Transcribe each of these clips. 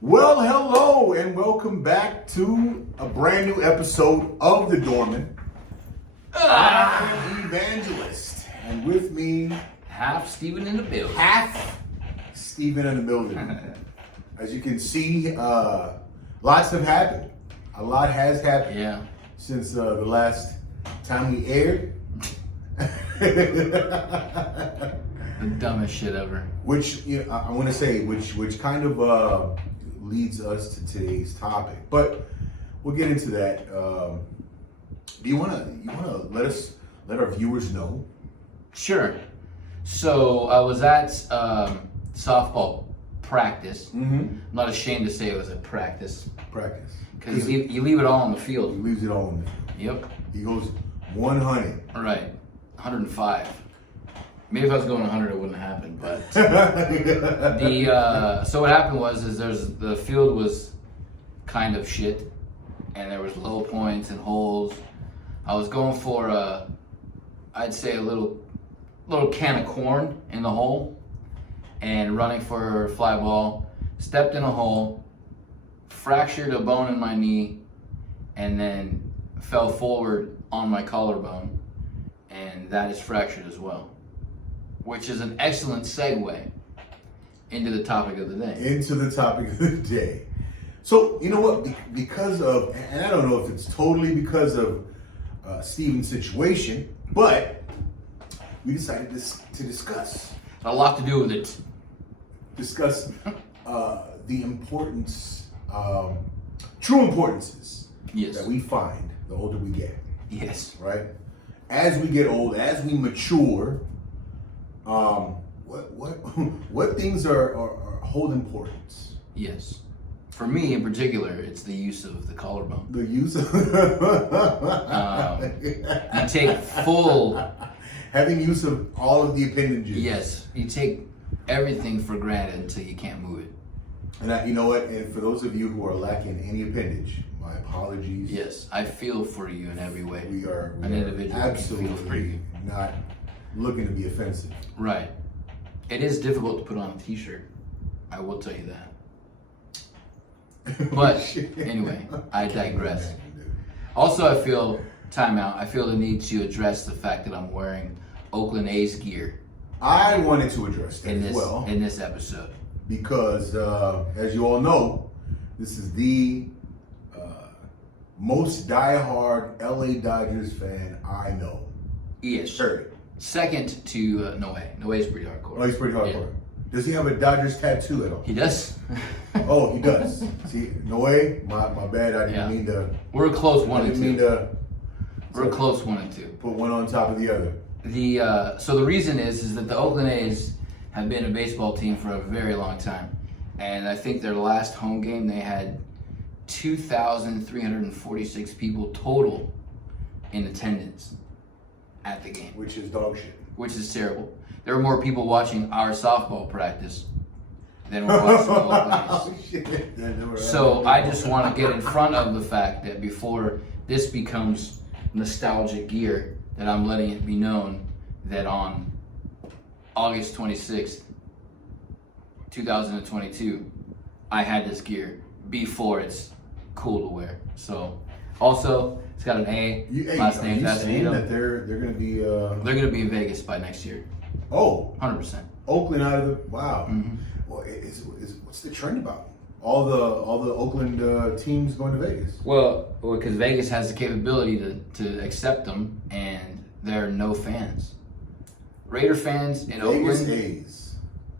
Well, hello, and welcome back to a brand new episode of The Doorman. I'm Evangelist, and with me, Half Steven in the building. half Steven in the building. As you can see, lots have happened. A lot has happened Yeah. since the last time we aired. The dumbest shit ever. Which I want to say, which kind of leads us to today's topic, but we'll get into that. Do you wanna let our viewers know? Sure. So I was at softball practice. Mm-hmm. I'm not ashamed to say it was a practice Practice. because you leave it all on the He field. leaves it on. Yep. He goes 100. All right. 105. Maybe if I was going 100, it wouldn't happen. But so what happened was the field was kind of shit, and there was low points and holes. I was going for I'd say a little can of corn in the hole, and running for a fly ball. Stepped in a hole, fractured a bone in my knee, and then fell forward on my collarbone, and that is fractured as well. Which is an excellent segue into the topic of the day. Into the topic of the day. So, you know what? Because of, and I don't know if it's totally because of Steven's situation, but we decided to discuss A lot to do with it. The importance, true importances Yes. that we find the older we get, Yes. right? As we get old, as we mature, what things are hold importance? Yes. For me in particular, it's the use of the collarbone. The use of You take full, having use of all of the appendages. yes, you take everything for granted until you can't move it. And you know what? And for those of you who are lacking any appendage, my apologies. Yes, I feel for you in every way. We are An individual can feel for absolutely you. not looking to be offensive. Right. It is difficult to put on a t-shirt. I will tell you that. But anyway, I digress. Also, I feel I feel the need to address the fact that I'm wearing Oakland A's gear I wanted to address that in as well this episode. because, as you all know, this is the most diehard LA Dodgers fan I know. Yes. Period. Second to Noe. Noe's pretty hardcore. Oh, he's pretty hardcore. Does he have a Dodgers tattoo at all? He does. Oh, he does. See, Noe, my bad. I didn't mean to. We're a close I one and didn't mean two. to We're a close 1 and 2. put one on top of the other. So the reason is that the Oakland A's have been a baseball team for a very long time, and I think their last home game they had 2,346 people total in attendance at the game, Which is dog shit. which is terrible. There were more people watching our softball practice than were watching the Oakland A's. Oh, shit. So I just want to get in front of the fact that before this becomes nostalgic gear, that I'm letting it be known that on August 26th, 2022, I had this gear before it's cool to wear. So also, it's got an A. Last name's Are you saying Acevedo. that they're going to be They're going to be in Vegas by next year. 100%. Oakland out of the wow. Mm-hmm. Well, what's the trend about? All the Oakland teams going to Vegas. Well, because Vegas has the capability to accept them, and there are no fans. Raider fans in Vegas Oakland, A's.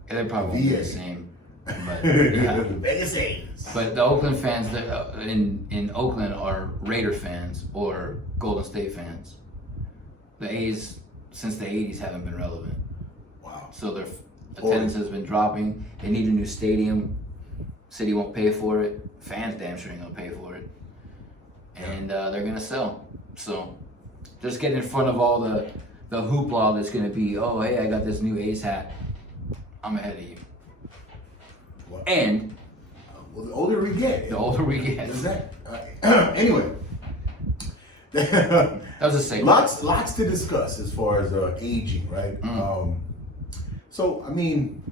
they're probably won't be VA. the same. But, yeah. Vegas A's. But the Oakland fans in Oakland are Raider fans or Golden State fans. The A's, since the 80s, haven't been relevant. Wow. So their attendance has been dropping. They need a new stadium. City won't pay for it. Fans damn sure ain't gonna pay for it. And they're gonna sell. So just get in front of all the hoopla that's gonna be, oh hey, I got this new A's hat. I'm ahead of you. Wow. And Well, the older we get, the older we get. is that anyway. That was a segue. Lots to discuss as far as aging, right? So, I mean,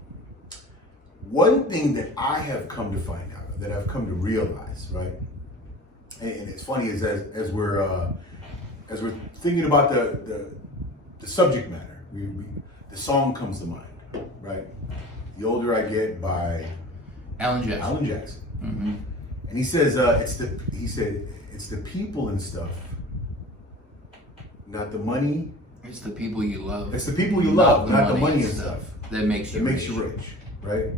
one thing that I have come to find out I've come to realize, right? And it's funny is as we're thinking about the subject matter, the song comes to mind, right? The Older I Get by Alan Jackson. Alan Jackson. Mm-hmm. And he said it's the people and stuff, not the money. It's the people you love. It's the people you love, not the money and stuff stuff that makes you rich, right?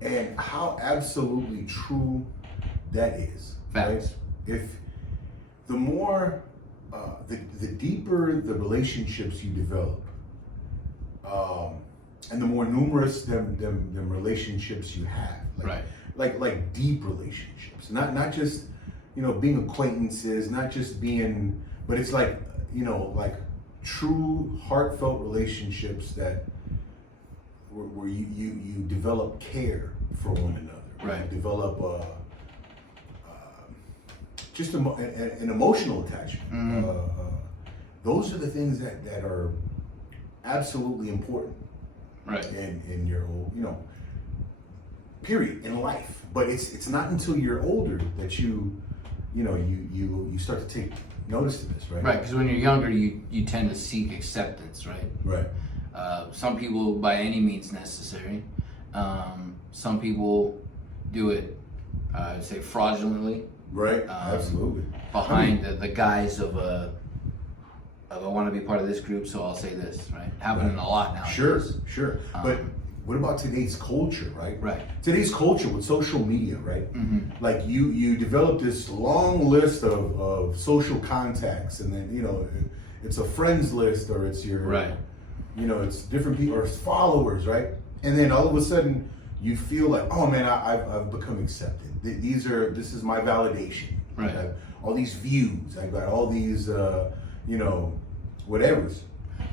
And how absolutely true that is. Facts. Right? If the more, the deeper the relationships you develop, and the more numerous them relationships you have, like deep relationships, not just being acquaintances, not just being, but it's like like true heartfelt relationships that where you develop care for one another, right? You develop just an emotional attachment. Mm-hmm. Those are the things that are absolutely important, right? In your whole, period in life. But it's not until you're older that you start to take notice to this, right? Right, because when you're younger, you tend to seek acceptance, right? Right. Some people by any means necessary. Some people do it, I'd say, fraudulently. Right. Absolutely. Behind the guise of I want to be part of this group, so I'll say this, right? Happening a lot now. Sure. But what about today's culture, right? Right. Today's culture with social media, right? Mm-hmm. Like you develop this long list of social contacts, and then it's a friends list, or it's your right. It's different people or it's followers, right? And then all of a sudden you feel like, oh man, I've become accepted. This is my validation. Right. I have all these views. I've got all these whatevers.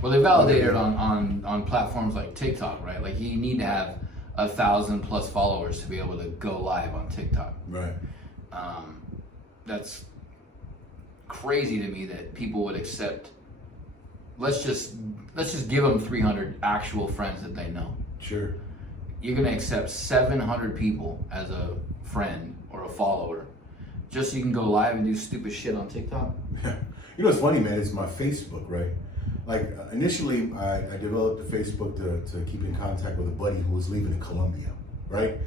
Well, they validate it on platforms like TikTok, right? Like you need to have 1,000+ followers to be able to go live on TikTok. Right. That's crazy to me that people would accept. Let's just give them 300 actual friends that they know. Sure. You're gonna accept 700 people as a friend or a follower, just so you can go live and do stupid shit on TikTok. What's funny, man? It's my Facebook, right? Like initially, I developed the Facebook to keep in contact with a buddy who was leaving in Colombia, right?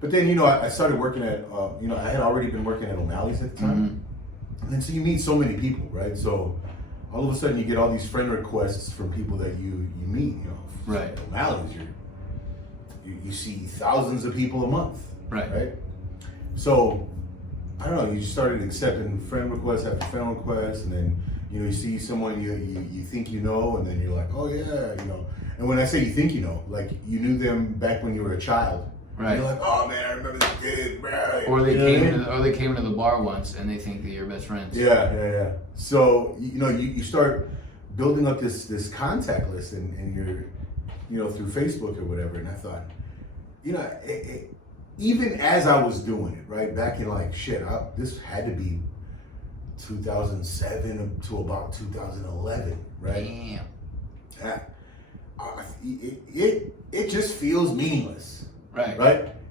But then, I started working at, I had already been working at O'Malley's at the time. Mm-hmm. And so you meet so many people, right? So all of a sudden you get all these friend requests from people that you meet, Right. At O'Malley's, you see thousands of people a month, right? So, I don't know, you started accepting friend requests after friend requests, and then, you see someone you think and then you're like, oh yeah, And when I say you think like you knew them back when you were a child. Right. You're like, oh man, I remember this kid, bro. Or they came to the bar once and they think that you're best friends. Yeah. So, you start building up this contact list and you're, through Facebook or whatever. And I thought, even as I was doing it, right, back in this had to be 2007 to about 2011, right? Damn. It just feels meaningless. Right.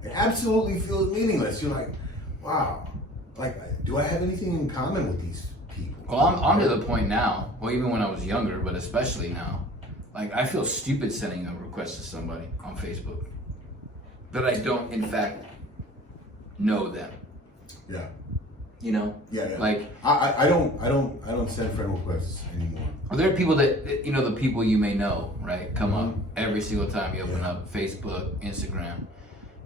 It absolutely feels meaningless. You're like, wow, do I have anything in common with these people? Well, I'm to the point now, well, even when I was younger, but especially now, I feel stupid sending a request to somebody on Facebook that I don't, in fact, know them. Yeah. Yeah. I don't send friend requests anymore. Well, there are people that the people you may know, right, come up every single time you open up Facebook, Instagram,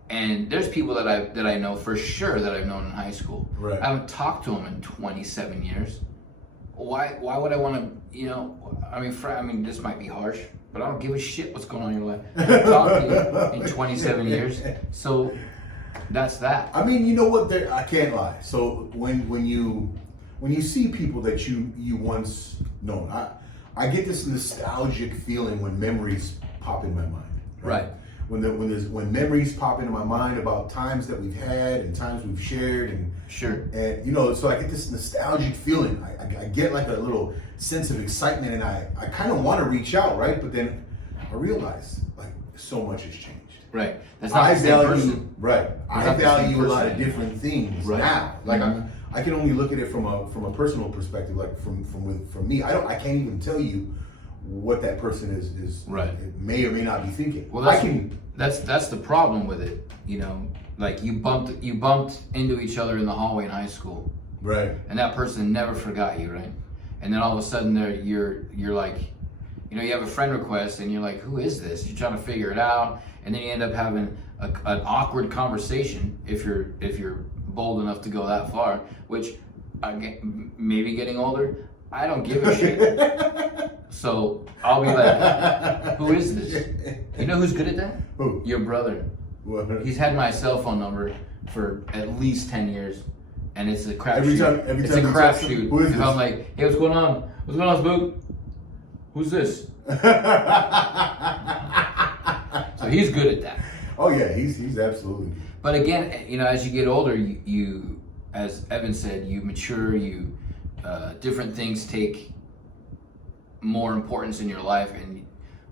and there's people that I know for sure that I've known in high school. Right. I haven't talked to them in 27 years. Why would I want to? I mean, this might be harsh, but I don't give a shit what's going on in your life. I haven't talked to you in 27 years, so. That's that. I mean, you know what? I can't lie. So when you see people that you once known, I get this nostalgic feeling when memories pop in my mind. Right. When memories pop into my mind about times that we've had and times we've shared and sure. And so I get this nostalgic feeling. I get like a little sense of excitement, and I kind of want to reach out, right? But then I realize so much has changed. Right. That's not I the same value person. right. I not the same value a lot of person. different things Right. now. Like Mhm. I can only look at it from a personal perspective. Like from me, I can't even tell you what that person is Right. may or may not be thinking. Well, that's the problem with it. You know, like you bumped into each other in the hallway in high school, right. and that person never forgot you, right? And then all of a sudden, you're like, you know, you have a friend request, and you're like, who is this? You're trying to figure it out, and then you end up having an awkward conversation if you're bold enough to go that far. Which, maybe getting older, I don't give a shit. So I'll be like, who is this? You know who's good at that? Who? Your brother. What? He's had my cell phone number for at least 10 years, and it's a crapshoot. Every time It's a you text him, crapshoot. who is If this? I'm like, hey, what's going on? What's going on, Spook? Who's this? So he's good at that. Oh yeah, he's absolutely. But again, you know, as you get older, you as Evan said, you mature. Different things take more importance in your life, and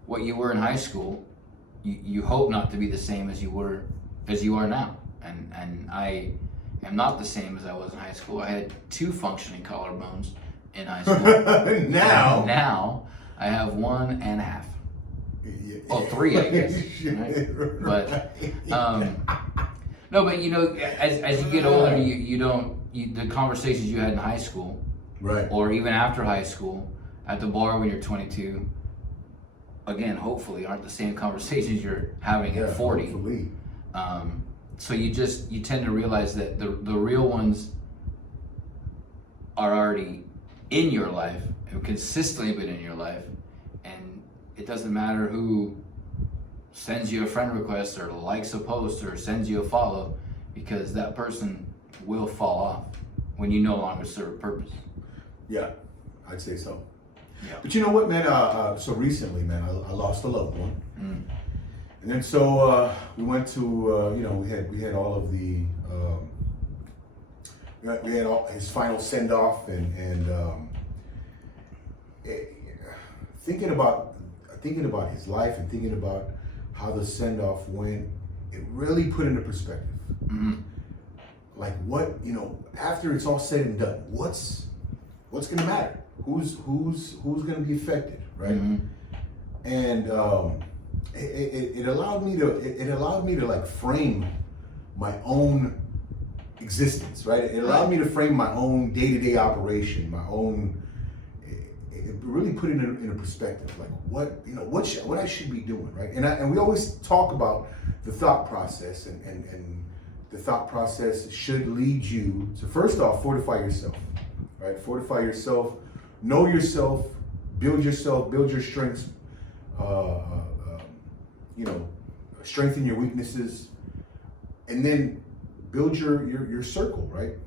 what you were in high school, you hope not to be the same as you are now. And I am not the same as I was in high school. I had 2 functioning collarbones in high school. Now I have 1.5. Well, 3, I guess. Right? But no, but you know, as you get older, the conversations you had in high school, right, or even after high school, at the bar when you're 22, again, hopefully, aren't the same conversations you're having at 40. Hopefully. So you tend to realize that the real ones are already in your life, have consistently been in your life, and it doesn't matter who sends you a friend request or likes a post or sends you a follow, because that person will fall off when you no longer serve a purpose. Yeah, I'd say so. Yeah. But you know what, man? So recently, man, I lost a loved one, Mm. and then so we went to you know, we had all of the we had all his final send off, and thinking about his life and thinking about how the send off went, it really put into perspective. Mm-hmm. Like, what, you know, after it's all said and done, what's gonna matter? Who's gonna be affected, right? Mm-hmm. And it allowed me to like frame my own existence, right? It allowed me to frame my own day-to-day operation, my own. It really put it in a perspective, like what I should be doing, right? And we always talk about the thought process, and the thought process should lead you to, first off, fortify yourself, right? Fortify yourself, know yourself, build your strengths, you know, strengthen your weaknesses, and then build your circle, right?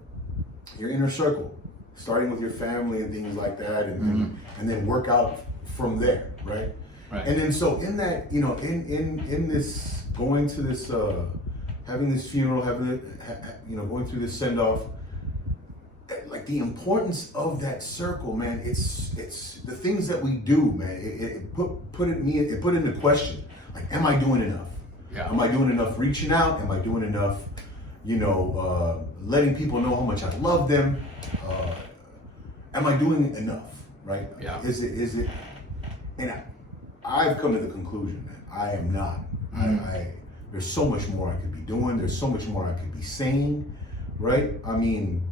Your inner circle, starting with your family and things like that, and then work out from there, right? Right. And then so in that, you know, in this, going to this, having this funeral, you know, going through this send off, like the importance of that circle, man. It's the things that we do, man. It put into question. Like, am I doing enough? Yeah. Am I doing enough reaching out? Am I doing enough, you know, letting people know how much I love them? Am I doing enough? Right? Yeah. Is it? And I've come to the conclusion that I am not. There's so much more I could be doing. There's so much more I could be saying, right? I mean,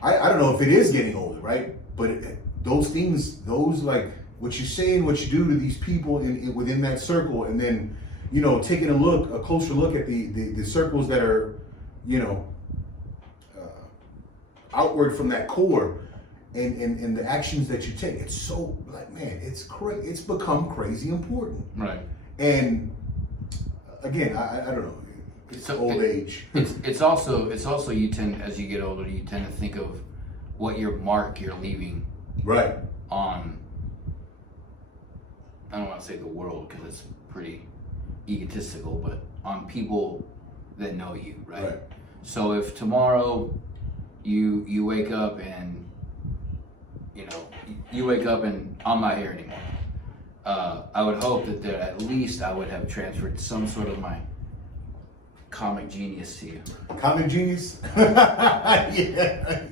I don't know if it is getting older, right? But those things, those, like, what you say and what you do to these people within that circle, and then, you know, taking a closer look at the circles that are, you know, outward from that core, and the actions that you take. It's so, like, man, it's become crazy important. Right. And again, I don't know. It's old age. It's also you tend, as you get older, you tend to think of what your mark you're leaving Right. on. I don't want to say the world because it's pretty egotistical, but on people that know you, right? Right. So if tomorrow you wake up and, you know, I'm not here anymore, I would hope that there, at least I would have transferred some sort of my comic genius to you. Comic genius? Yeah.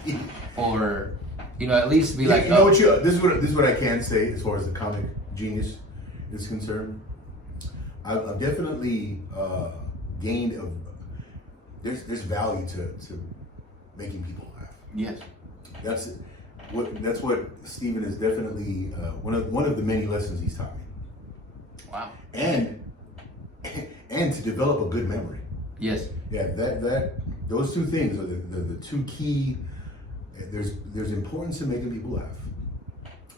Or, you know, at least be like, you know what this is what I can say as far as the comic genius is concerned. I've definitely gained there's value to making people laugh. yes. That's what Stephen is definitely one of the many lessons he's taught me. Wow. And to develop a good memory. Yes. Yeah, that those two things are the two key. There's importance in making people laugh,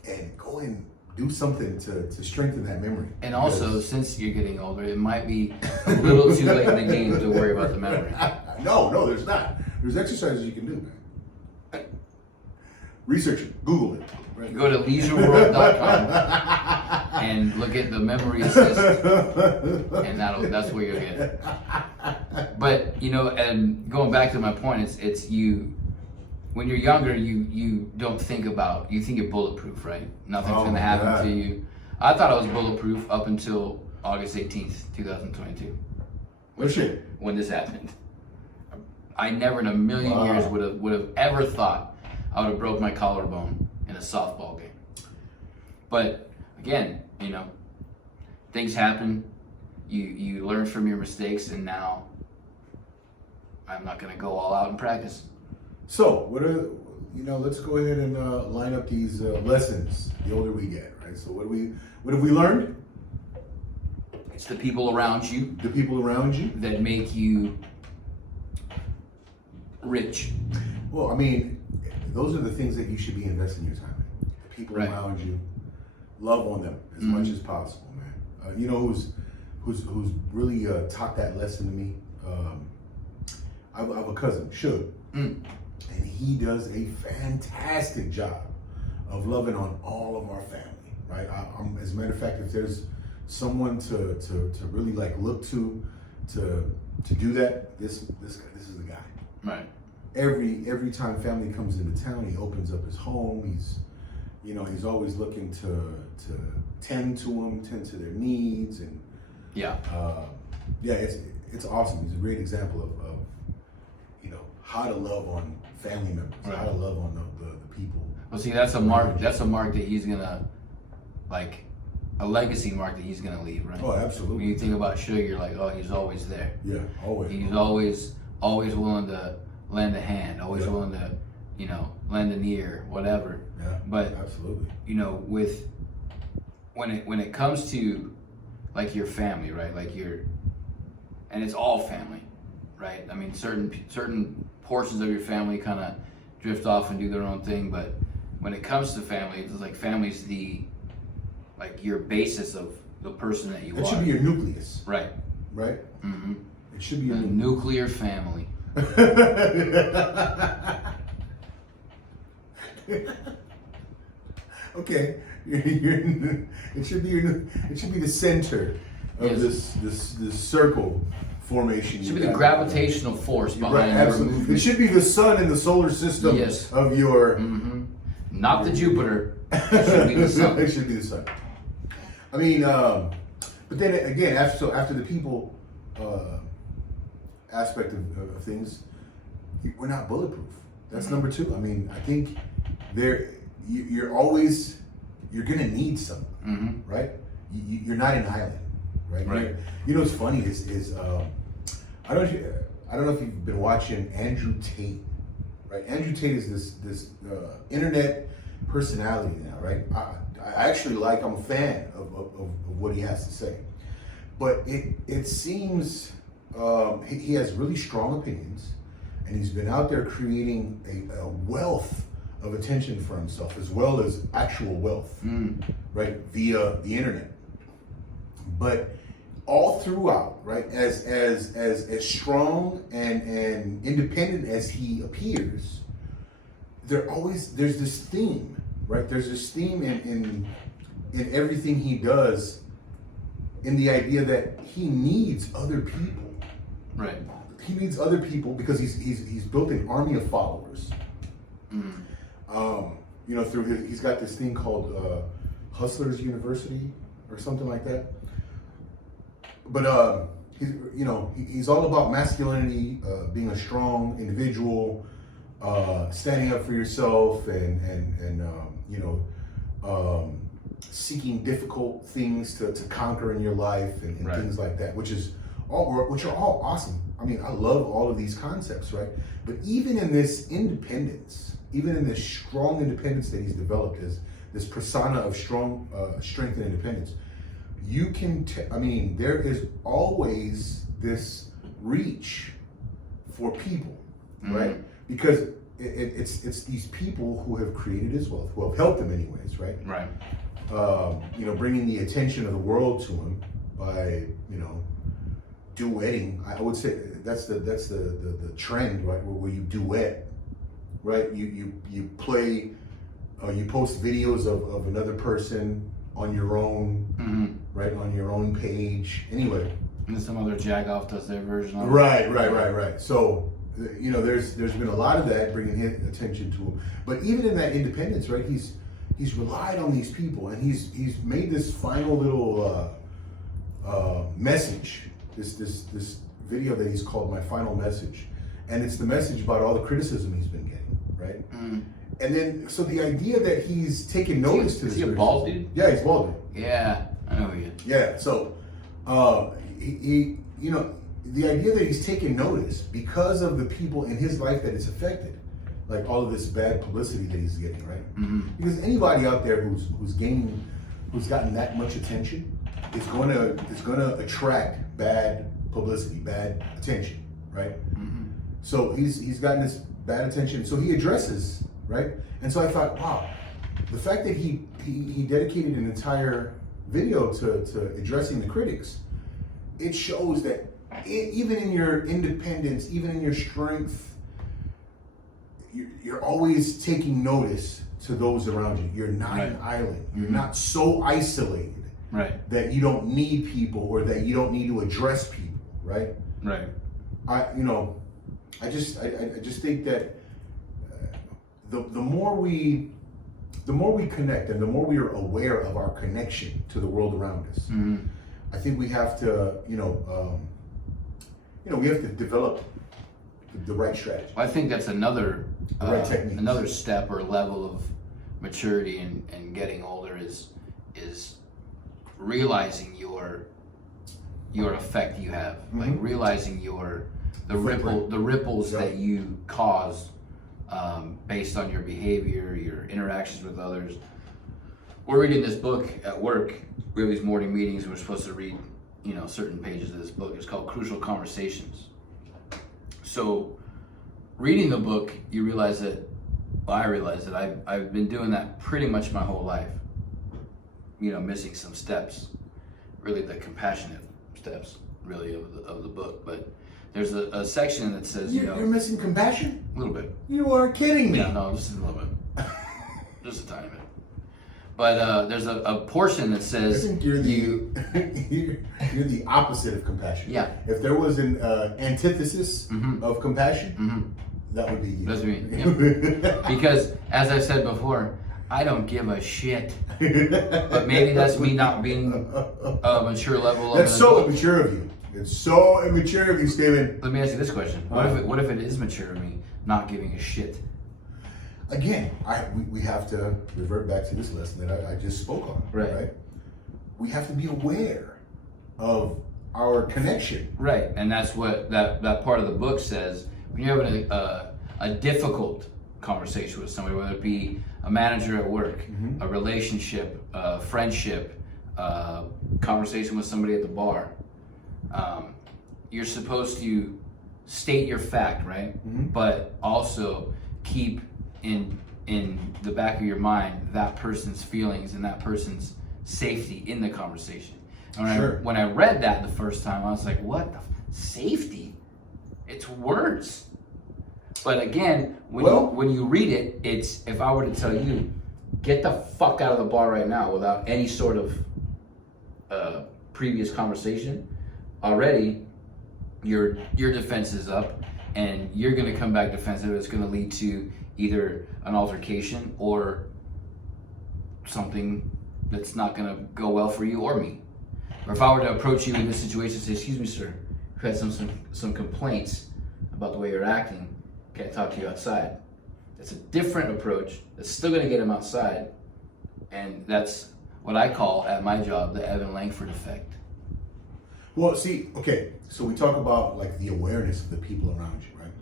and go and do something to strengthen that memory. And also, since you're getting older, it might be a little too late in the game to worry about the memory. No, there's not. There's exercises you can do, man. Research it, Google it. You go to leisureworld.com and look at the memory assist, and that's where you'll get it. But you know, and going back to my point, it's you. When you're younger, you don't think about, you think you're bulletproof, right? Nothing's gonna happen to you. I thought I was bulletproof up until August 18th, 2022. When this happened. I never in a million years would have ever thought I would have broke my collarbone in a softball game. But again, you know, things happen. You learn from your mistakes, and now I'm not gonna go all out and practice. So, let's go ahead and line up these lessons the older we get, right? So what have we learned? It's the people around you. The people around you. That make you rich. Well, I mean, those are the things that you should be investing your time in. The people around you. Love on them as much as possible, man. You know who's really taught that lesson to me? I have a cousin, Suge. And he does a fantastic job of loving on all of our family, right? As a matter of fact, if there's someone to really like look to do that, this is the guy. Right. Every time family comes into town, he opens up his home. He's always looking to tend to them, tend to their needs, and it's awesome. He's a great example of how to love on family members, how to love on the people. Well, see, that's a mark. That's a mark that he's gonna, like, a legacy mark that he's gonna leave, right? Oh, absolutely. When you think about Suge, you're like, oh, he's always there. Yeah, always. He's always willing to lend a hand, always willing to, lend an ear, whatever. Yeah, but absolutely. When it comes to like your family, right? And it's all family, right? I mean, certain portions of your family kind of drift off and do their own thing, but when it comes to family, it's like family's your basis of the person that you are. It should be your nucleus. Right. Right? Mm-hmm. It should be your nuclear family. Okay. It should be the center of this circle formation. It should be the gravitational force behind your movement. It should be the sun in the solar system of your... Not the Jupiter. It should be the sun. It should be the sun. I mean, but then again, after the people aspect of things, we're not bulletproof. That's number two. I mean, I think you're gonna need something, right? You're not an island, right? Right. You know what's funny is I don't know if you've been watching Andrew Tate, right? Andrew Tate is this internet personality now, right? I actually I'm a fan of what he has to say, but it seems he has really strong opinions, and he's been out there creating a wealth of attention for himself, as well as actual wealth, right, via the internet. But all throughout, right, as strong and independent as he appears, there's this theme, right? There's this theme in everything he does, in the idea that he needs other people. Right. He needs other people because he's built an army of followers. Through he's got this thing called Hustlers University or something like that. But he's all about masculinity, being a strong individual, standing up for yourself, and seeking difficult things to conquer in your life, and Right. things like that, which are all awesome. I mean, I love all of these concepts, right? But even in this independence, even in this strong independence that he's developed, as this persona of strong strength and independence, you can. There is always this reach for people, right? Because it's these people who have created his wealth, who have helped him anyways, right? Right. Bringing the attention of the world to him by, duetting. I would say that's the trend, right? Where you duet, right? You play, you post videos of another person on your own, right? On your own page. Anyway. And some other jagoff does their version of it. Right. So, there's been a lot of that bringing his attention to him. But even in that independence, right? He's relied on these people, and he's made this final little message, this video that he's called My Final Message, and it's the message about all the criticism he's been getting, right? And then, so the idea that he's taken notice to this. Is he a bald dude? Yeah, he's bald dude. Yeah, I know he is. Yeah, so he the idea that he's taken notice because of the people in his life that it's affected, like all of this bad publicity that he's getting, right? Because anybody out there who's gotten that much attention is going to attract bad publicity, bad attention, right? So he's gotten this bad attention, so he addresses, right? And so I thought, wow, the fact that he dedicated an entire video to addressing the critics, it shows that even in your independence, even in your strength, you're always taking notice to those around you. You're not an island. You're not so isolated that you don't need people, or that you don't need to address people, right? Right. I just think that the more we connect, and the more we are aware of our connection to the world around us, I think we have to, we have to develop the right strategy. I think that's another right techniques. another step or level of maturity and getting older is realizing your effect you have, like realizing the ripples that you cause based on your behavior, your interactions with others. We're reading this book at work. We have these morning meetings, and we're supposed to read, certain pages of this book. It's called Crucial Conversations. So, reading the book, you realize that, I realized that I've been doing that pretty much my whole life. Missing some steps, really the compassionate steps, really of the book. But there's a section that says, You're missing compassion? a little bit. You are kidding me. No, just a little bit, just a tiny bit. But there's a portion that says I think you're the opposite of compassion. Yeah. If there was an antithesis of compassion, that would be you. That's me. Yep. Because, as I said before, I don't give a shit. But maybe that's me not being a mature level of That's so immature of you. It's so immature of you, Steven. Let me ask you this question. What if it is mature of me not giving a shit? Again, we have to revert back to this lesson that I just spoke on. Right? We have to be aware of our connection. Right, and that's what that part of the book says. When you're having a difficult conversation with somebody, whether it be a manager at work, a relationship, a friendship, conversation with somebody at the bar, you're supposed to state your fact, right? But also keep in the back of your mind that person's feelings and that person's safety in the conversation. And when I read that the first time, I was like, what the safety? It's words. But again, when you read it, it's, if I were to tell you, get the fuck out of the bar right now without any sort of previous conversation, already your defense is up, and you're going to come back defensive. It's going to lead to either an altercation or something that's not gonna go well for you or me. Or if I were to approach you in this situation and say, excuse me, sir, we've had some complaints about the way you're acting. Can I talk to you outside? It's a different approach. It's still gonna get him outside. And that's what I call at my job the Evan Langford effect. Well, see, okay, so we talk about like the awareness of the people around you, right?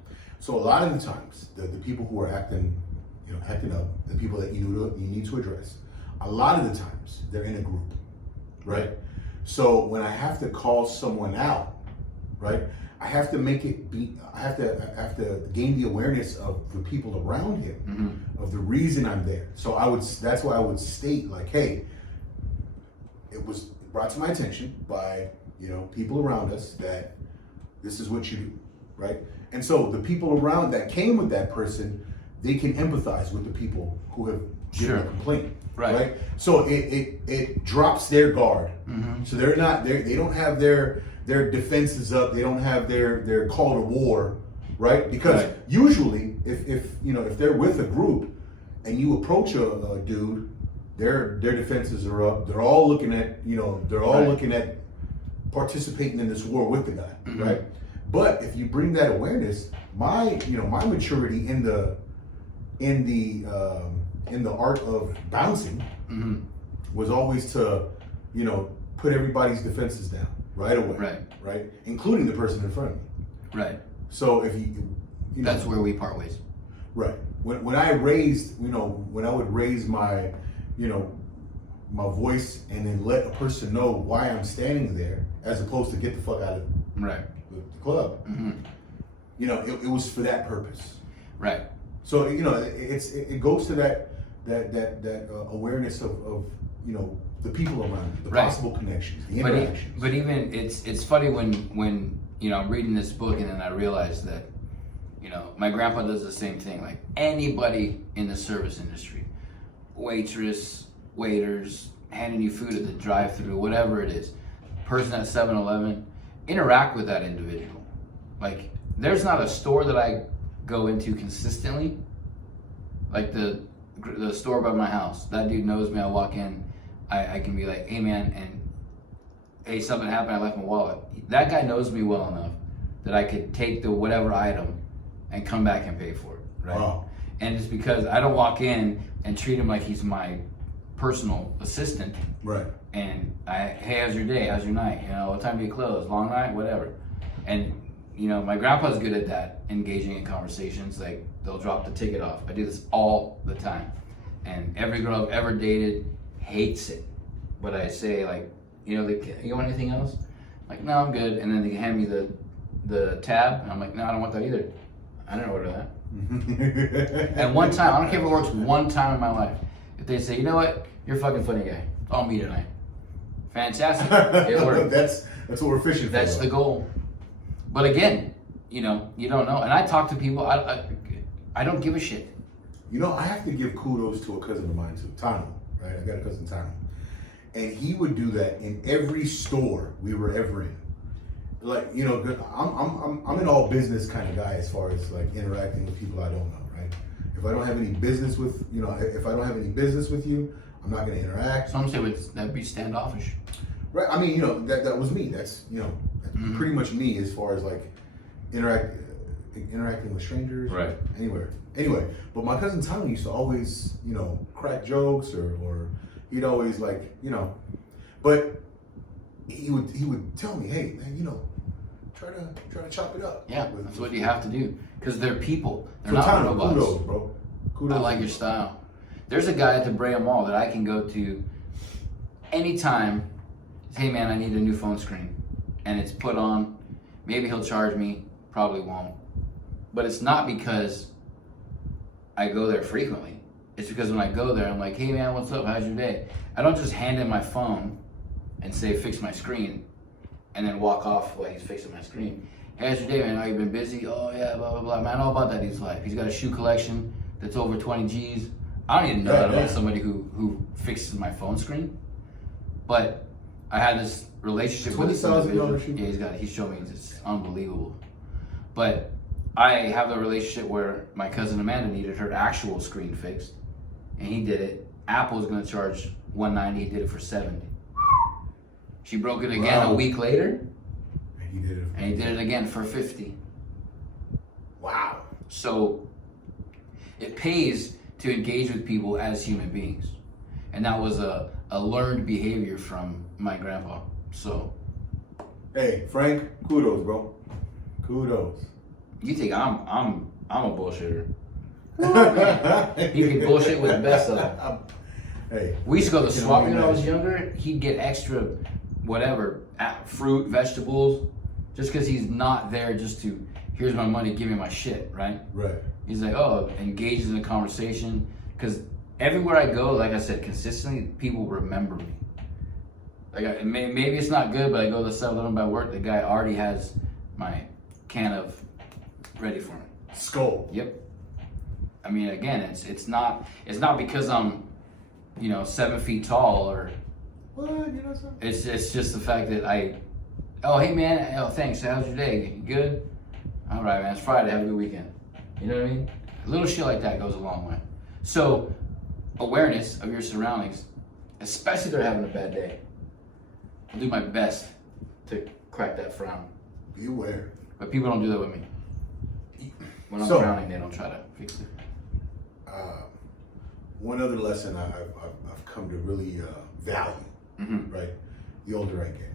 So a lot of the times, the people who are acting up, the people that you need to address, a lot of the times they're in a group, right? So when I have to call someone out, right, I have to make it be. I have to gain the awareness of the people around him, of the reason I'm there. So that's why I would state like, hey, it was brought to my attention by people around us that this is what you do, right? And so the people around that came with that person, they can empathize with the people who have given a complaint, right? So it drops their guard. So they're not they don't have their defenses up. They don't have their call to war, right? Because usually if they're with a group and you approach a dude, their defenses are up. They're all looking at looking at participating in this war with the guy, right? But if you bring that awareness, my maturity in the art of bouncing was always to put everybody's defenses down right away, right, including the person in front of me, right. So if that's where we part ways, right. When I raised, when I would raise my my voice and then let a person know why I'm standing there, as opposed to get the fuck out of the club. It was for that purpose. Right. So it goes to that awareness of the people around you, the possible connections, the interactions. But even it's funny when I'm reading this book and then I realize that my grandpa does the same thing. Like anybody in the service industry, waitress, waiters, handing you food at the drive-thru, whatever it is, person at 7-Eleven, interact with that individual. Like there's not a store that I go into consistently, like the store by my house. That dude knows me. I walk in, I can be like, hey man, and hey, something happened, I left my wallet. That guy knows me well enough that I could take the whatever item and come back and pay for it, right? Wow. And it's because I don't walk in and treat him like he's my personal assistant. Right. And hey, how's your day? How's your night? What time do you close? Long night? Whatever. And my grandpa's good at that, engaging in conversations. Like they'll drop the ticket off. I do this all the time. And every girl I've ever dated hates it. But I say like, you want anything else? Like, no, I'm good. And then they hand me the tab. And I'm like, no, I don't want that either. I didn't order that. And one time, I don't care if it works one time in my life. If they say, you know what, you're a fucking funny guy. It's all me tonight. Fantastic. It worked. That's what we're fishing for. That's the goal. But again, you don't know. And I talk to people, I don't give a shit. I have to give kudos to a cousin of mine too, Tano, right? I got a cousin, Tano. And he would do that in every store we were ever in. Like, I'm an all business kind of guy as far as like interacting with people I don't know, right? If I don't have any business with, if I don't have any business with you, I'm not going to interact. Some say that would be standoffish. Right. I mean, that was me. That's, that's pretty much me as far as like interacting with strangers. Right. Anyway, but my cousin Tommy used to always, crack jokes or he'd always like, but he would tell me, hey man, try to chop it up. Yeah, that's what you have to do because they're people. They're not robots. Kudos, bro. Kudos. I like your style. There's a guy at the Brea Mall that I can go to anytime. Hey man, I need a new phone screen, and it's put on. Maybe he'll charge me. Probably won't. But it's not because I go there frequently. It's because when I go there, I'm like, hey man, what's up? How's your day? I don't just hand him my phone and say, fix my screen, and then walk off while he's fixing my screen. Hey, how's your day, man? How you been busy? Oh yeah, blah, blah, blah. Man, I know about that dude's life. He's got a shoe collection that's over 20 G's. I don't even know that about somebody who fixes my phone screen. But I had this relationship with this individual. Yeah, he's showing me it's unbelievable. But I have a relationship where my cousin Amanda needed her actual screen fixed, and he did it. Apple's going to charge 190. He did it for 70. She broke it again Wow. a week later, And he did it. and he did it again for 50. Wow. So it pays to engage with people as human beings. And that was a learned behavior from my grandpa. So Hey, Frank, kudos, bro. Kudos. you think I'm a bullshitter. He can bullshit with the best of them. Hey. We used to go to the You know, swap we meet when I was met. younger. He'd get extra whatever, fruit, vegetables, just because he's not there just to, here's my money, give me my shit, right? Right. He's like, oh, engages in a conversation. Because everywhere I go, like I said, consistently, people remember me. Like, maybe it's not good, but I go to the 7-Eleven by work, the guy already has my can of ready for me. Skull. Yep. I mean, again, it's not because I'm, 7 feet tall, or What? You know something? it's just the fact that oh, hey man, oh thanks, how's your day? You good? All right, man, it's Friday, have a good weekend. You know what I mean? A little shit like that goes a long way. So, awareness of your surroundings, especially if they're having a bad day. I'll do my best to crack that frown. Be aware. But people don't do that with me. When I'm So- frowning, they don't try to fix it. One other lesson I've come to really value, Mm-hmm. right? The older I get,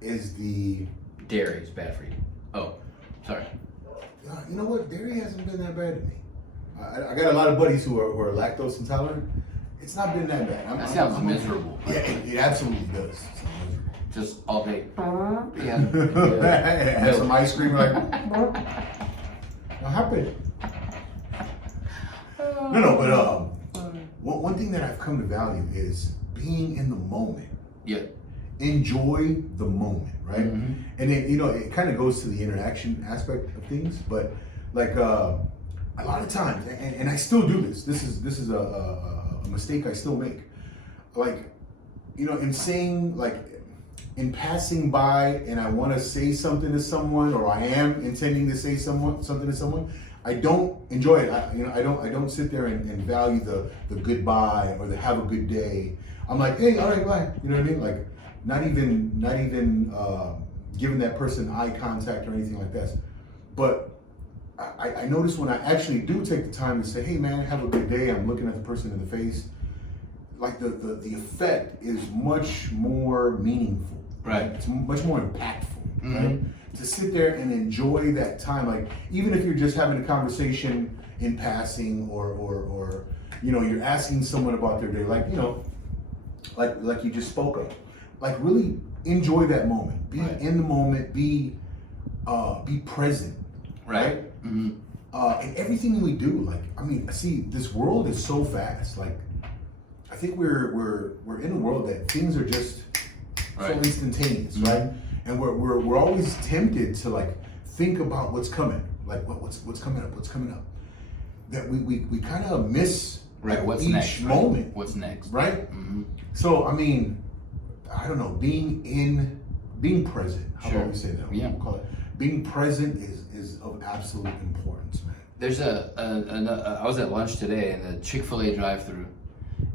is the Dairy is bad for you. Oh, sorry. you know what? Dairy hasn't been that bad to me. I got a lot of buddies who are lactose intolerant. It's not been that bad. That sounds miserable. Yeah, it absolutely does. It sounds miserable. Just all day. Have some ice cream, like. What happened? No, but one thing that I've come to value is being in the moment. Yeah. Enjoy the moment, right? Mhm. And then it kind of goes to the interaction aspect of things, but like a lot of times, and I still do this. This is a mistake I still make. Like, in saying, like, in passing by, and I want to say something to someone, or I am intending to say something to someone. I don't enjoy it. I don't sit there and value the goodbye or the have a good day. I'm like, hey, all right, bye. You know what I mean? Like, not even giving that person eye contact or anything like that. But I notice when I actually do take the time to say, hey man, have a good day, I'm looking at the person in the face, like the effect is much more meaningful. Right. It's much more impactful, Mhm. right? To sit there and enjoy that time, like even if you're just having a conversation in passing, or you're asking someone about their day, like you just spoke of, like really enjoy that moment, be Right. in the moment, be present, right? Mm-hmm. And everything we do, like, I mean, see, this world is so fast. Like, I think we're in a world that things are just Right. so instantaneous, Mhm. right? And we're always tempted to like think about what's coming, like what's coming up. That we kind of miss Right. like, What's each next? Right? moment, What's next? right? Mm-hmm. So I mean, I don't know, being present. How Sure. about we say that? Yeah. We'll call it being present is of absolute importance, man. There's I was at lunch today in the Chick-fil-A drive-thru,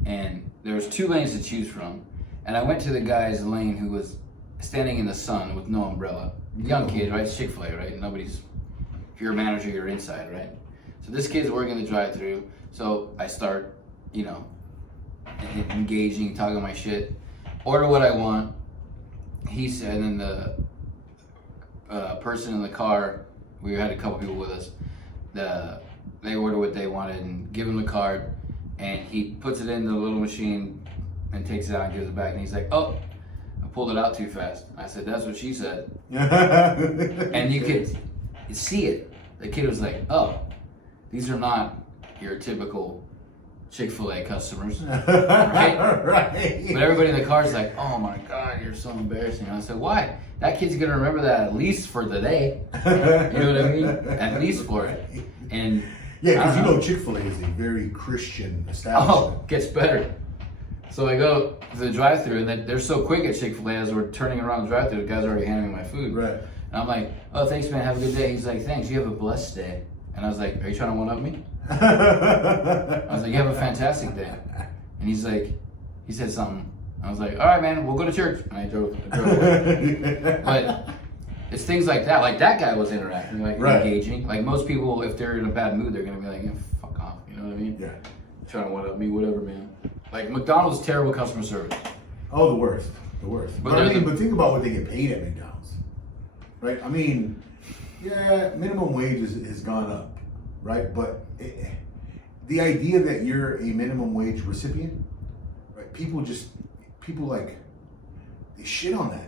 and there was 2 lanes to choose from, and I went to the guy's lane who was standing in the sun with no umbrella. Young kid, right? It's Chick-fil-A, right? Nobody's, if you're a manager, you're inside, right? So this kid's working the drive-thru, so I start, engaging, talking my shit, order what I want. He said, and then the person in the car, we had a couple people with us, they order what they wanted and give him the card, and he puts it in the little machine and takes it out and gives it back, and he's like, oh, I pulled it out too fast. I said, that's what she said. And you could see it. The kid was like, oh, these are not your typical Chick-fil-A customers. Right. But everybody in the car is like, oh my God, you're so embarrassing. And I said, why? That kid's gonna remember that at least for the day. You know what I mean? At least for it. And Yeah, because I don't know. Chick-fil-A is a very Christian establishment. oh, gets better. So I go to the drive-thru, and then they're so quick at Chick-fil-A as we're turning around the drive-thru, the guy's already handing me my food. Right. And I'm like, oh, thanks, man. Have a good day. He's like, thanks. You have a blessed day. And I was like, are you trying to one-up me? I was like, you have a fantastic day. And he's like, He said something. I was like, all right, man, we'll go to church. And I drove away. But it's things like that. Like that guy was interacting, like engaging. Like most people, if they're in a bad mood, they're gonna be like, yeah, fuck off. You know what I mean? Yeah. Trying to one up me, whatever, man. Like McDonald's, terrible customer service. Oh, the worst. The worst. But But think about what they get paid at McDonald's, right? I mean, yeah, minimum wage has gone up, right? But the idea that you're a minimum wage recipient, right? People like they shit on that.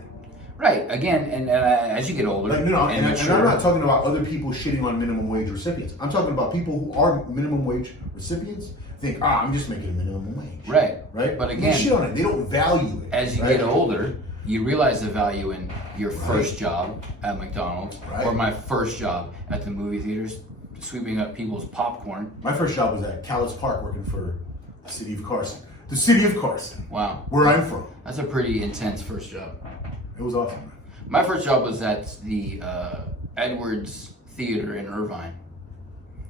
Right. Again, and as you get older, Like, no, and mature, I'm not talking about other people shitting on minimum wage recipients. I'm talking about people who are minimum wage recipients think, I'm just making a minimum wage. Right. Right. But They again, shit on it. They don't value it. as you right? get older, you realize the value in your first job at McDonald's, or my first job at the movie theaters, sweeping up people's popcorn. My first job was at Callis Park working for the city of Carson. The city of Carson. Wow. Where I'm from. That's a pretty intense first job. It was awesome. My first job was at the Edwards Theater in Irvine,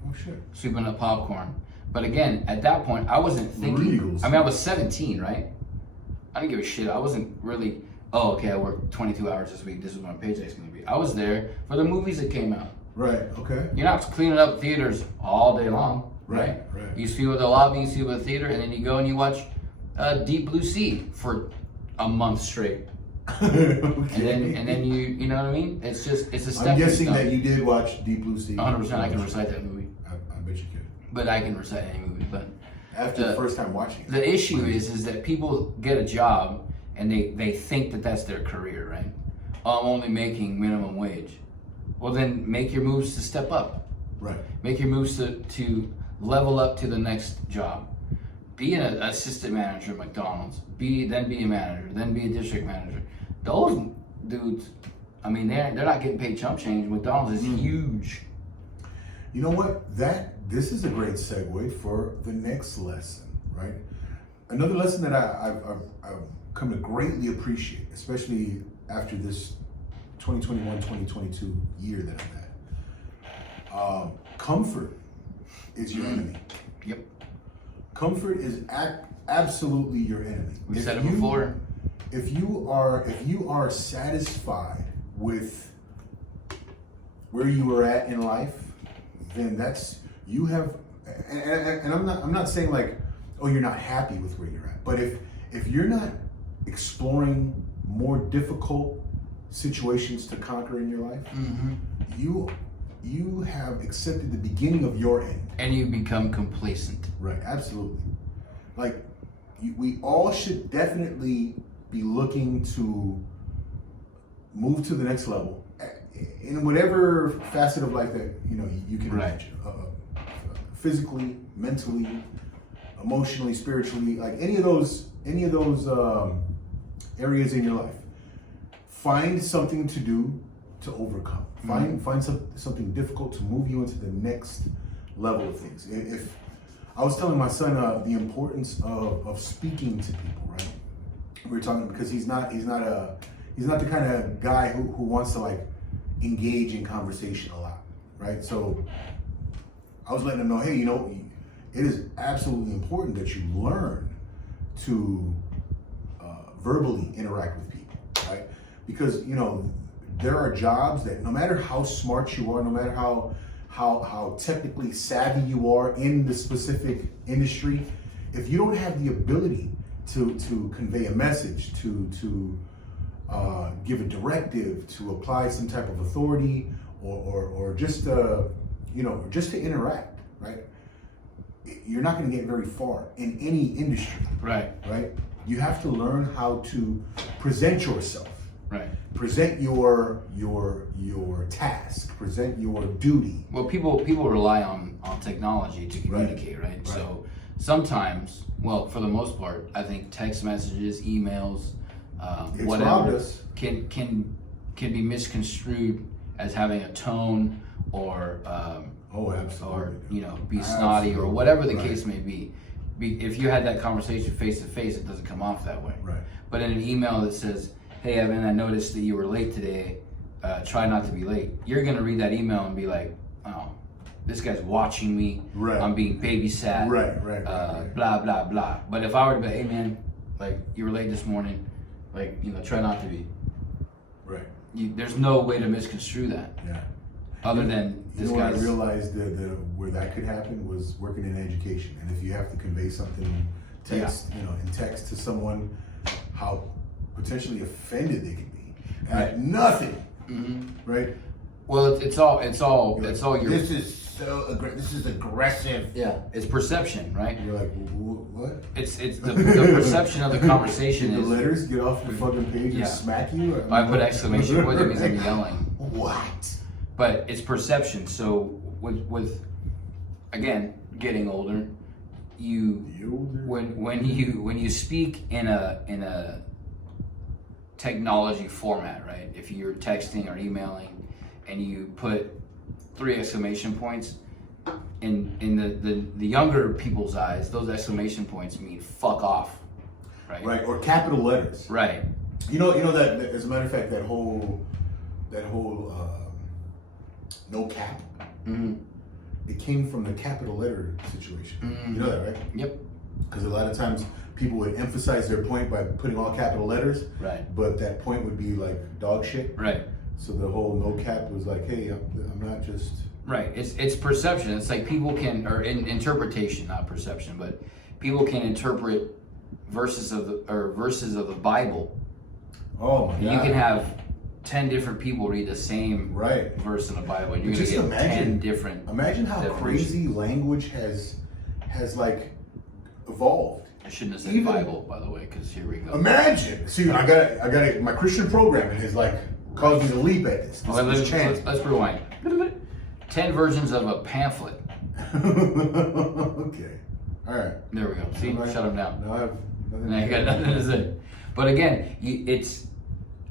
Oh shit. sweeping up popcorn. But again, at that point, I wasn't thinking. Regals. I mean, I was 17, right? I didn't give a shit. I wasn't really, oh, okay, I worked 22 hours this week. This is what my paycheck's going to be. I was there for the movies that came out. Right, okay. You're not cleaning up theaters all day long, right? Right. You sweep the lobby, you sweep the theater, and then you go and you watch Deep Blue Sea for a month straight. Okay. And then you know what I mean? It's a stepping I'm guessing stone. that you did watch Deep Blue Sea. 100%. I can recite that movie, I bet you could. but I can recite any movie. But After the first time watching it. the issue is that people get a job and they think that that's their career, right? Oh, I'm only making minimum wage. Well, then make your moves to step up. Right. Make your moves to level up to the next job. Be an assistant manager at McDonald's. Then be a manager. Then be a district manager. Those dudes, I mean, they're not getting paid chump change. McDonald's is huge. You know what? This is a great segue for the next lesson, right? Another lesson that I've come to greatly appreciate, especially after this 2021-2022 year that I've had. Comfort is your enemy. Yep. Comfort is absolutely your enemy. We've said it before. If you are satisfied with where you are at in life, then you have. And I'm not saying like, oh, you're not happy with where you're at. But if you're not exploring more difficult situations to conquer in your life, you have accepted the beginning of your end. And you become complacent. Right, absolutely. Like, we all should definitely be looking to move to the next level in whatever facet of life that you can imagine. Physically, mentally, emotionally, spiritually, like any of those areas in your life. Find something to do to overcome. Find something difficult to move you into the next level of things. If I was telling my son the importance of speaking to people, right? We were talking because he's not the kind of guy who wants to like engage in conversation a lot, right? So I was letting him know, hey, it is absolutely important that you learn to verbally interact with people, right? Because there are jobs that no matter how smart you are, no matter how technically savvy you are in the specific industry, if you don't have the ability to convey a message, to give a directive, to apply some type of authority, or just just to interact, right? You're not going to get very far in any industry. Right. Right. You have to learn how to present yourself. Right. Present your task. Present your duty. Well, people rely on technology to communicate, right? So sometimes, well, for the most part, I think text messages, emails, whatever can be misconstrued as having a tone or absolutely. or be snotty or whatever the case may be. If you had that conversation face to face, it doesn't come off that way. Right. But in an email that says, "Hey Evan, I noticed that you were late today. Try not to be late." You're gonna read that email and be like, "Oh, this guy's watching me. Right. I'm being babysat. Right. Blah blah blah." But if I were to be, "Hey man, Like, you were late this morning. Like, try not to be. Right. There's no way to misconstrue that. Yeah. Other than this what I guy's. realized where that could happen was working in education, and if you have to convey something in text to someone, how potentially offended they can be at nothing, right? Well, it's all your. This is aggressive. Yeah, it's perception, right? You're like, what? It's the perception of the conversation Did is. the letters get off the fucking page and smack you? I put exclamation point. That means I'm yelling. What? But it's perception. So with again getting older, when you speak in a technology format, right? If you're texting or emailing, and you put 3 exclamation points, in the younger people's eyes, those exclamation points mean fuck off, right? Right, or capital letters. Right. You know that as a matter of fact, that whole no cap. It came from the capital letter situation. You know that, right? Yep. Because a lot of times people would emphasize their point by putting all capital letters. Right. But that point would be like dog shit. Right. So the whole no cap was like, hey, I'm not just. Right. It's perception. It's like people can, or interpretation, not perception, but people can interpret verses of the Bible. Oh my God. You can have 10 different people read the same right verse in the Bible, and you're just gonna get imagine, 10 different. Imagine how crazy language has like evolved. I shouldn't have said Bible, by the way, because here we go. Imagine. See, I got my Christian programming has like caused me to leap at this. Let's rewind. 10 versions of a pamphlet. Okay. All right. There we go. See, shut him down. No, I have nothing. Now you got nothing to say. But again,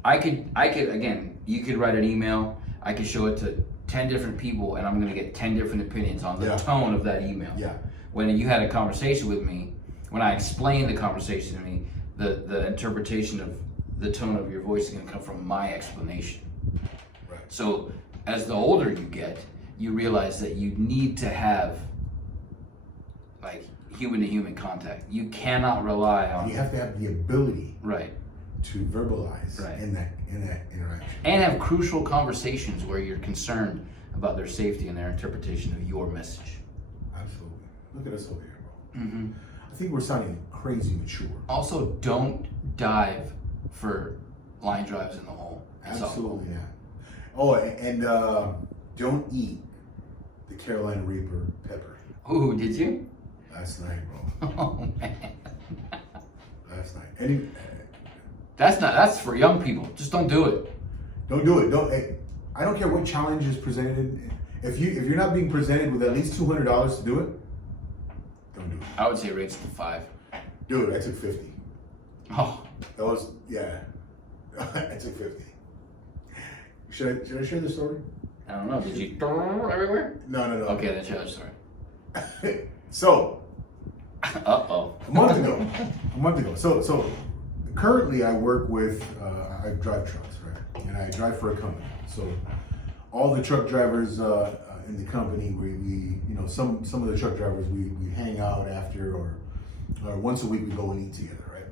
I could again, you could write an email. I could show it to 10 different people, and I'm going to get 10 different opinions on the tone of that email. Yeah. When you had a conversation with me, when I explained the conversation to me, the interpretation of the tone of your voice is going to come from my explanation. Right. So as the older you get, you realize that you need to have like human to human contact. You cannot rely on. You have to have the ability. Right. To verbalize in that interaction. And have crucial conversations where you're concerned about their safety and their interpretation of your message. Absolutely. Look at us over here, bro. I think we're sounding crazy mature. Also, don't dive for line drives in the hole. Absolutely not. Oh, and don't eat the Carolina Reaper pepper. Ooh, did you? Last night, bro. Oh man. Last night. That's for young people. Just don't do it. Don't do it. I don't care what challenge is presented. If you're not being presented with at least $200 to do it, don't do it. I would say rates to 5. Do it. I took 50. Oh. That was I took 50. Should I share the story? I don't know. Did you everywhere? No. Okay, then share the story. So. Uh-oh. A month ago. So currently I work with, I drive trucks, right? And I drive for a company. So all the truck drivers in the company, we some of the truck drivers, we hang out after or once a week we go and eat together, right?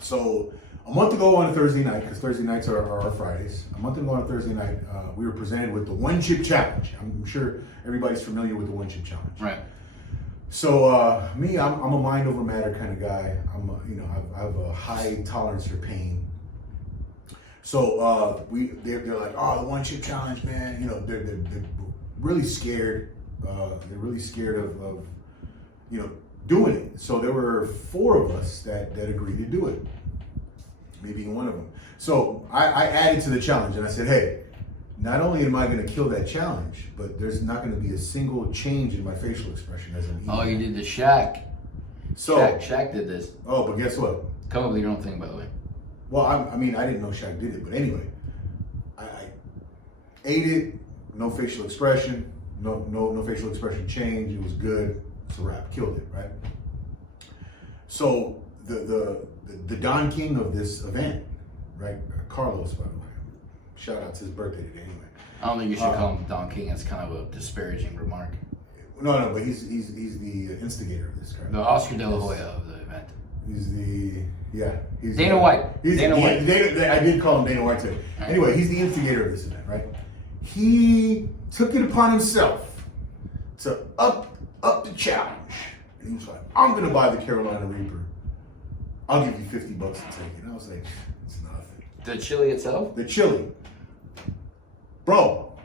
So a month ago on a Thursday night, because Thursday nights are our Fridays, a month ago on a Thursday night, we were presented with the One Chip Challenge. I'm sure everybody's familiar with the One Chip Challenge. Right. So me, I'm a mind over matter kind of guy. I have a high tolerance for pain. So they're like, oh, the One Chip Challenge, man. They're really scared. They're really scared of doing it. So there were 4 of us that agreed to do it. Me being one of them. So I added to the challenge and I said, hey, not only am I going to kill that challenge, but there's not going to be a single change in my facial expression as I'm eating. Oh, you did the Shaq. So Shaq did this. Oh, but guess what? Come up with your own thing, by the way. Well, I didn't know Shaq did it, but anyway, I ate it. No facial expression. No facial expression change. It was good. It's a wrap. Killed it, right? So the Don King of this event, right? Carlos, by the way. Shout out to his birthday today, anyway. I don't think you should call him Don King. That's kind of a disparaging remark. No, but he's the instigator of this, right? The Oscar De La Hoya of the event. He's Dana White. He's Dana White. I did call him Dana White too. Anyway, he's the instigator of this event, right? He took it upon himself to up the challenge. And he was like, I'm gonna buy the Carolina Reaper. I'll give you $50 to take it. And I was like, it's nothing. The chili itself? The chili. Bro,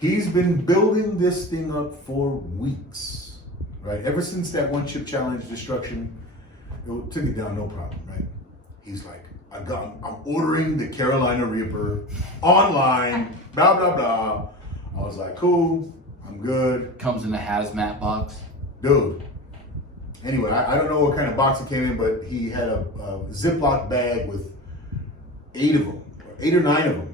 he's been building this thing up for weeks, right? Ever since that one chip challenge destruction, it took it down no problem, right? He's like, I'm ordering the Carolina Reaper online, blah, blah, blah. I was like, cool, I'm good. Comes in a hazmat box. Dude. Anyway, I don't know what kind of box it came in, but he had a Ziploc bag with 8 of them, 8 or 9 of them.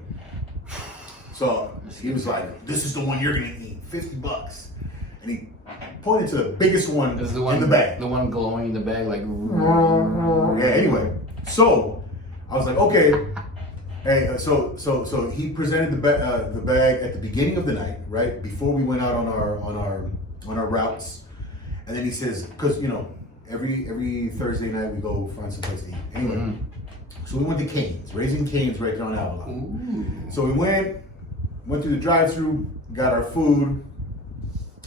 So he was like, this is the one you're gonna eat, $50. And he pointed to the biggest one This is the one in the bag. The one glowing in the bag, like. Yeah, anyway. So I was like, okay. Hey, so he presented the bag at the beginning of the night, right? Before we went out on our routes. And then he says, because every Thursday night we go find some place to eat. Anyway, so we went to Cane's, Raising Cane's right there on Avalon. So we went through the drive-thru, got our food,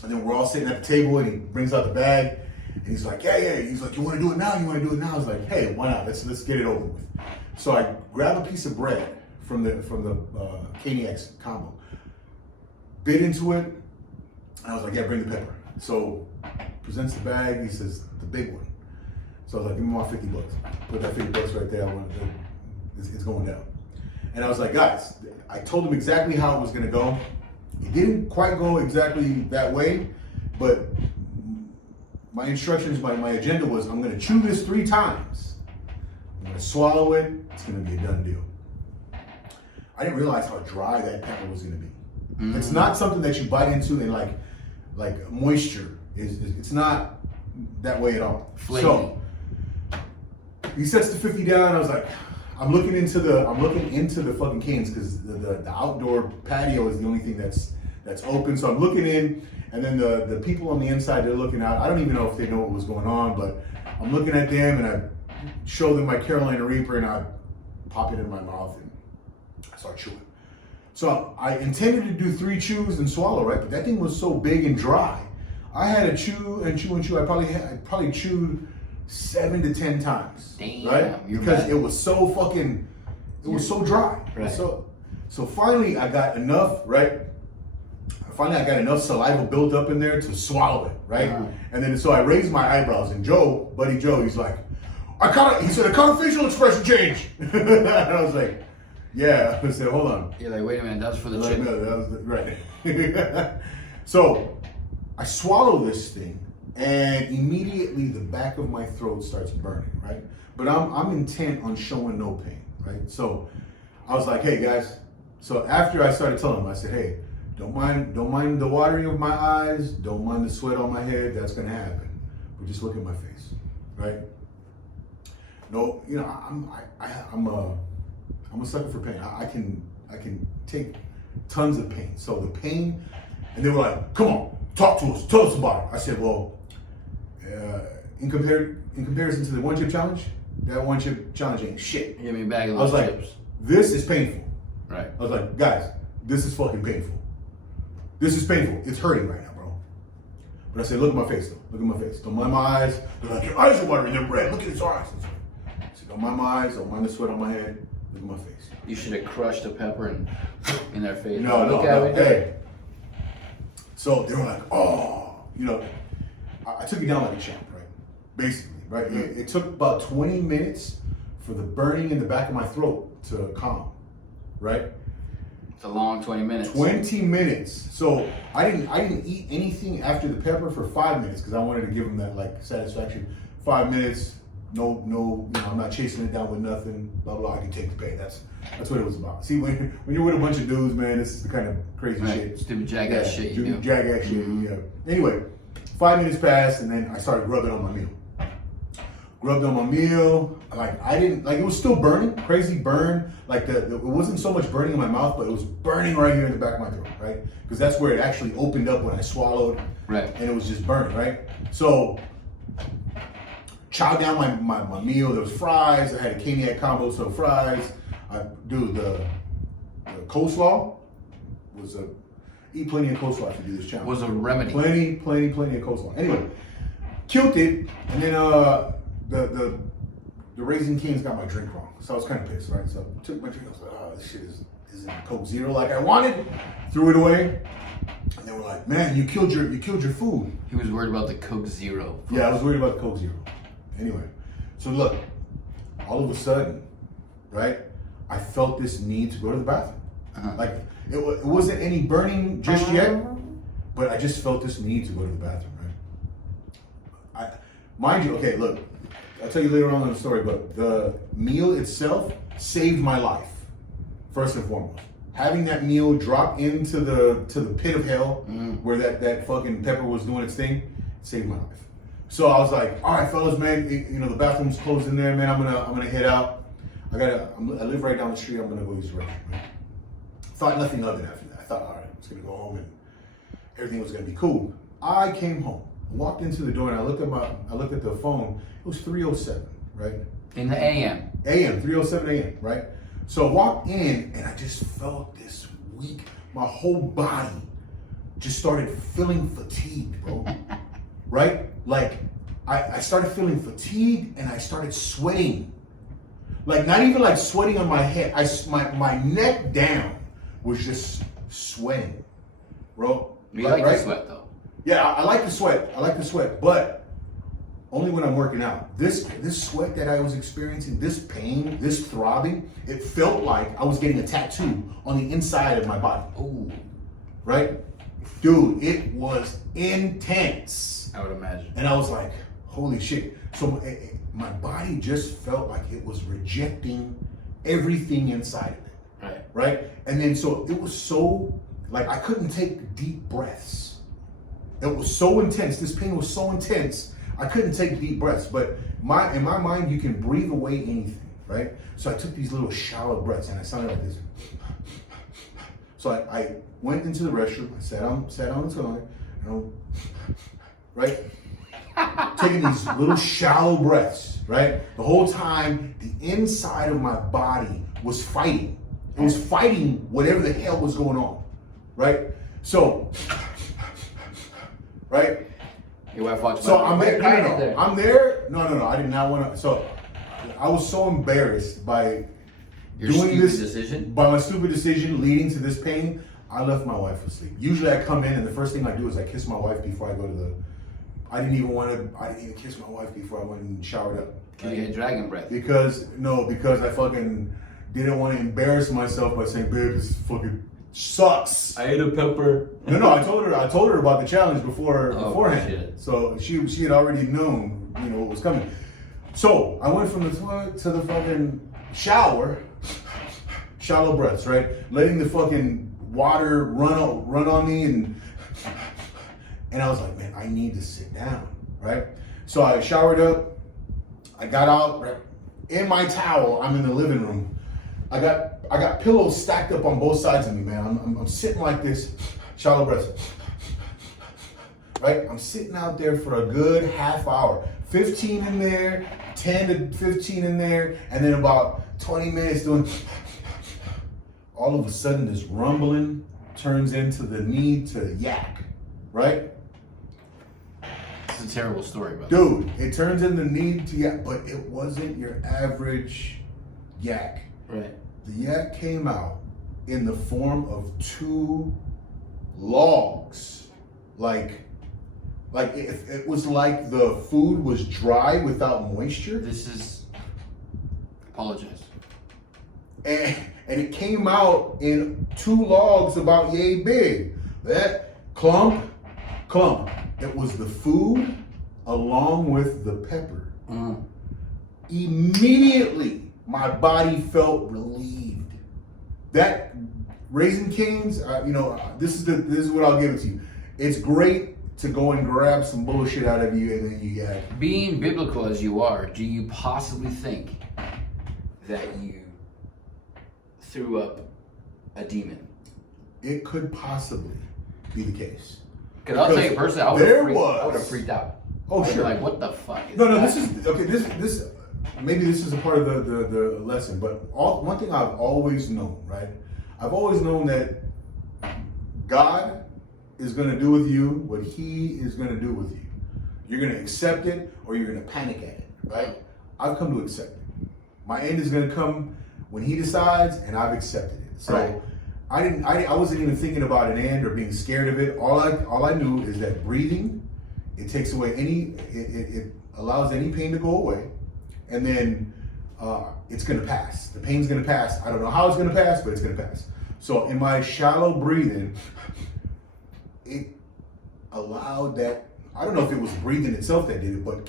and then we're all sitting at the table, and he brings out the bag, and he's like, yeah. He's like, you want to do it now? You want to do it now? I was like, hey, why not? Let's get it over with. So I grab a piece of bread from the Caniacs combo, bit into it, and I was like, yeah, bring the pepper. So presents the bag. He says the big one. So I was like, give me my $50. Put that $50 right there. It's going down. And I was like, guys, I told him exactly how it was gonna go. It didn't quite go exactly that way, but my instructions, my agenda was, I'm gonna chew this 3 times. I'm gonna swallow it. It's gonna be a done deal. I didn't realize how dry that pepper was gonna be. It's not something that you bite into and like moisture. It's not that way at all. Flaky. So he sets the 50 down. I was like, I'm looking into the fucking Cane's because the outdoor patio is the only thing that's open. So I'm looking in, and then the people on the inside, they're looking out. I don't even know if they know what was going on, but I'm looking at them, and I show them my Carolina Reaper, and I pop it in my mouth, and I start chewing. So I intended to do 3 chews and swallow, right? But that thing was so big and dry. I had to chew and chew and chew. I probably chewed 7 to 10 times. Damn, right? you're Because bad. it was so fucking, it was so dry. Right. So finally I got enough, right? Finally I got enough saliva built up in there to swallow it, right? And then so I raised my eyebrows, and Buddy Joe, he's like, he said, I caught a facial expression change. And I was like, yeah. I said, hold on. You're like, wait a minute, that's for the Like, chip. no, that was right. So I swallow this thing, and immediately the back of my throat starts burning, right? But I'm intent on showing no pain, right? So I was like, hey guys. So after I started telling them, I said, hey, don't mind the watering of my eyes, don't mind the sweat on my head. That's gonna happen. But just look at my face, right? No, I'm a sucker for pain. I can take tons of pain. So the pain, and they were like, come on, talk to us, tell us about it. I said, well, in comparison to the one chip challenge, that one chip challenge ain't shit. Give me a bag of I was those like, chips. this is painful. Right. I was like, guys, this is fucking painful. This is painful. It's hurting right now, bro. But I said, look at my face though. Look at my face. Don't mind my eyes. They're like, your eyes are watering, they're red. Look at his eyes. I said, don't mind my eyes, don't mind the sweat on my head. Look at my face. You should have crushed a pepper and in their face. No. Look at it. Hey. So they were like, oh, I took it down like a champ, right? Basically, right? It took about 20 minutes for the burning in the back of my throat to calm, right? It's a long 20 minutes. 20 minutes. So I didn't eat anything after the pepper for 5 minutes because I wanted to give them that like satisfaction. 5 minutes, no, I'm not chasing it down with nothing. Blah blah. I can take the pain. That's what it was about. See, when you're with a bunch of dudes, man, this is the kind of crazy Right. shit. Stupid jackass shit you do. Jackass shit. Yeah. Anyway, 5 minutes passed, and then I started rubbing on my meal. Rubbed on my meal. It was still burning, crazy burn. Like it wasn't so much burning in my mouth, but it was burning right here in the back of my throat, right? Because that's where it actually opened up when I swallowed. Right. And it was just burning, right? So chowed down my meal. There was fries. I had a Caniac combo, so fries. The coleslaw was a eat plenty of coleslaw if you do this challenge. Was a remedy. Plenty of coleslaw. Anyway, killed it, and then the Raising Cane's got my drink wrong, so I was kind of pissed, right? So I took my drink. I was like, oh, this shit isn't Coke Zero like I wanted. Threw it away, and they were like, man, you killed your food. He was worried about the Coke Zero. Yeah, I was worried about the Coke Zero. Anyway, so look, all of a sudden, right? I felt this need to go to the bathroom. Like it wasn't any burning just yet, but I just felt this need to go to the bathroom, right? Mind you, okay, look, I'll tell you later on in the story, but the meal itself saved my life, first and foremost. Having that meal drop into the pit of hell where that fucking pepper was doing its thing saved my life. So I was like, all right, fellas, man, the bathroom's closed in there, man. I'm gonna head out. I live right down the street. I'm gonna go use the restroom. Right? Thought nothing of it after that. I thought, all right, I was gonna go home and everything was gonna be cool. I came home, walked into the door, and I looked at the phone. It was 3:07, right? In the AM. 3:07 a.m. Right? So I walked in and I just felt this weak. My whole body just started feeling fatigued, bro. Right? Like I started feeling fatigued and I started sweating. Like not even like sweating on my head. My neck down was just sweating, bro. You like to sweat though. Yeah, I like to sweat, but only when I'm working out. This sweat that I was experiencing, this pain, this throbbing, it felt like I was getting a tattoo on the inside of my body. Ooh. Right? Dude, it was intense. I would imagine. And I was like, holy shit. So my body just felt like it was rejecting everything inside of it. Right. Right? And then so it was so, like I couldn't take deep breaths. It was so intense. This pain was so intense. I couldn't take deep breaths. But in my mind, you can breathe away anything. Right? So I took these little shallow breaths and I sounded like this. So I went into the restroom. I sat on the toilet. Right? Taking these little shallow breaths, right? The whole time, the inside of my body was fighting. It was fighting whatever the hell was going on, right? So, right? Your wife watched. So I'm there. I'm there. No. I did not want to. So I was so embarrassed by Your doing stupid this decision? by my stupid decision leading to this pain. I left my wife asleep. Usually I come in and the first thing I do is I kiss my wife before I go to the. I didn't even kiss my wife before I went and showered up. Cause you had dragon breath. Because I fucking didn't want to embarrass myself by saying, babe, this fucking sucks. I ate a pepper. No, I told her about the challenge beforehand. Shit. So she had already known, what was coming. So I went from the toilet to the fucking shower, shallow breaths, right? Letting the fucking water run on me and I was like, man, I need to sit down, right? So I showered up, I got out, right? In my towel, I'm in the living room. I got pillows stacked up on both sides of me, man. I'm sitting like this, shallow breaths, right? I'm sitting out there for a good half hour. 15 in there, 10 to 15 in there, and then about 20 minutes doing. All of a sudden, this rumbling turns into the need to yak, right? It's a terrible story, bro. Dude, it turns into the need to yak, but it wasn't your average yak. Right. The yak came out in the form of 2 logs. Like it was like the food was dry without moisture. Apologize. And it came out in 2 logs about yay big. That clump. It was the food along with the pepper. Immediately, my body felt relieved. That Raising Cane's, this is what I'll give it to you. It's great to go and grab some bullshit out of you and then you yak. Being biblical as you are, do you possibly think that you threw up a demon? It could possibly be the case. Because I'll tell you personally, I would have freaked out. Oh, I'd be sure. like, what the fuck is No, that? this is okay. This maybe this is a part of the lesson, but one thing I've always known, right? I've always known that God is going to do with you what He is going to do with you. You're going to accept it, or you're going to panic at it, right? I've come to accept it. My end is going to come when He decides, and I've accepted it. So. Right. I wasn't even thinking about an end or being scared of it. All I knew is that breathing, it takes away it allows any pain to go away, and then it's gonna pass. The pain's gonna pass. I don't know how it's gonna pass, but it's gonna pass. So in my shallow breathing, it allowed that. I don't know if it was breathing itself that did it, but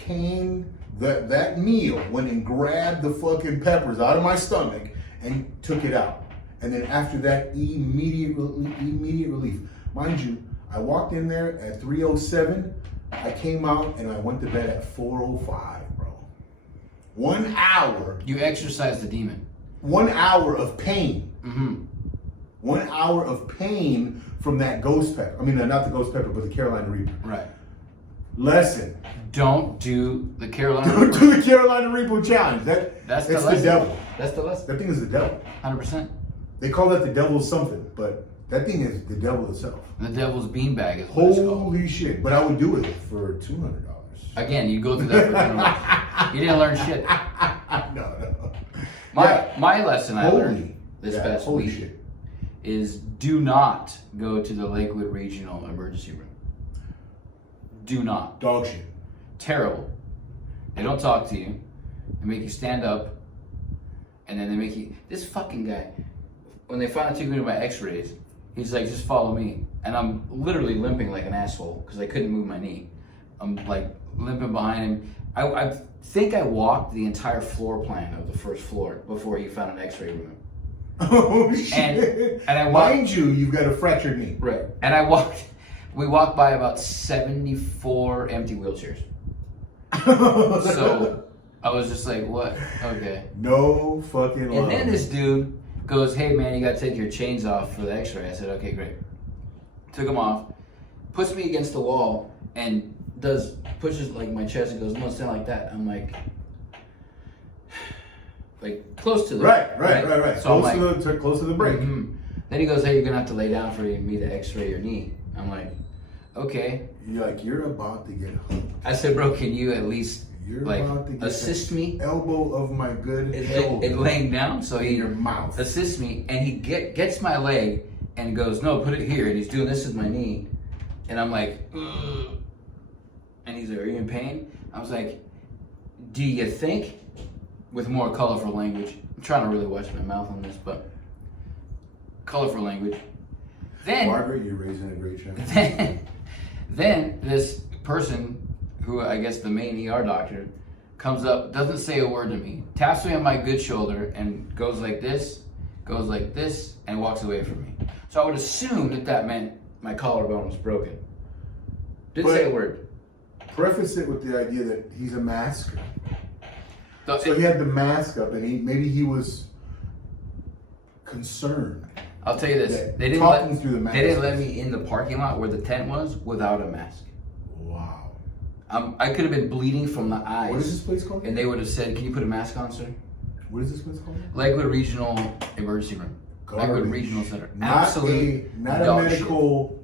that meal went and grabbed the fucking peppers out of my stomach and took it out. And then after that, immediate relief. Mind you, I walked in there at 3:07. I came out and I went to bed at 4:05, bro. 1 hour. You exorcise the demon. 1 hour of pain. Mm-hmm. 1 hour of pain from that ghost pepper. I mean, not the ghost pepper, but the Carolina Reaper. Right. Lesson. Don't do the Carolina Don't Reaper. do the Carolina Reaper challenge. That's it's the lesson. devil. That's the lesson. That thing is the devil. 100%. They call that the devil's something, but that thing is the devil itself. The devil's beanbag is what it's called. Holy shit! But I would do it for $200. Again, you go through that for dinner. You didn't learn shit. No. My lesson I learned this past holy week shit. is do not go to the Lakewood Regional Emergency Room. Do not. Dog shit. Terrible. They don't talk to you. They make you stand up, and then they make you. This fucking guy. When they finally took me to my X-rays, he's like, "Just follow me," and I'm literally limping like an asshole because I couldn't move my knee. I'm like limping behind him. I think I walked the entire floor plan of the first floor before he found an X-ray room. Oh shit! And I walked. Mind you, you've got a fractured knee. Right. And I walked. We walked by about 74 empty wheelchairs. So I was just like, "What? Okay." No fucking love. And then this dude goes, "Hey man, you gotta take your chains off for the X-ray." I said, "Okay, great." Took them off, puts me against the wall, and pushes like my chest and goes, "No, stand like that." I'm like close to the right. So Close to the break. Mm-hmm. Then he goes, "Hey, you're gonna have to lay down for me to X-ray your knee." I'm like, "Okay." You're about to get hooked. I said, "Bro, can you at least You're like about to get assist me elbow of my good shoulder in laying down?" So in he your mouth. assists me, and he gets my leg and goes, "No, put it here." And he's doing this with my knee, and I'm like, ugh. And he's like, "Are you in pain?" I was like, "Do you think?" With more colorful language. I'm trying to really watch my mouth on this, but colorful language. Then Margaret, you're raising a great child. Then this person, who I guess the main ER doctor, comes up, doesn't say a word to me, taps me on my good shoulder, and goes like this, and walks away from me. So I would assume that meant my collarbone was broken. Didn't say a word. Preface it with the idea that he's a masker. So So he had the mask up, and maybe he was concerned. I'll tell you this: that they didn't talking through the mask. they didn't let me in the parking lot where the tent was without a mask. Wow. I could have been bleeding from the eyes. What is this place called? And they would have said, "Can you put a mask on, sir?" What is this place called? Lakewood Regional Emergency Room. Lakewood Garbage. Regional Center. Not Absolute a dog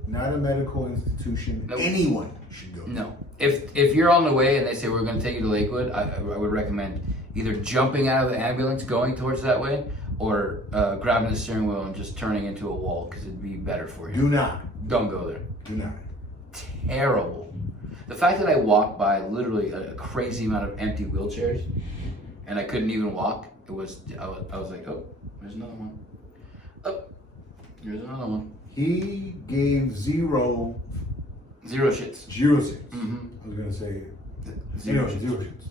medical institution. Nope. Anyone should go. No. If you're on the way and they say we're going to take you to Lakewood, I would recommend either jumping out of the ambulance going towards that way, or grabbing the steering wheel and just turning into a wall, because it'd be better for you. Do not. Don't go there. Do not. Terrible. The fact that I walked by literally a crazy amount of empty wheelchairs and I couldn't even walk, I was like, "Oh, there's another one. Oh, here's another one." He gave zero shits. Mm-hmm. I was gonna say zero shits.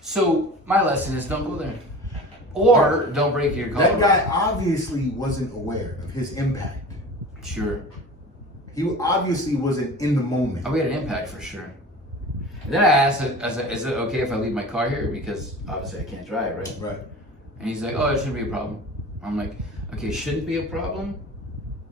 So my lesson is don't go there, or don't break your collarbone. That guy obviously wasn't aware of his impact. Sure. He obviously wasn't in the moment. Oh, we had an impact for sure. And then I asked, "Is it okay if I leave my car here? Because obviously I can't drive, right?" Right. And he's like, "Oh, it shouldn't be a problem." I'm like, "Okay, shouldn't be a problem?"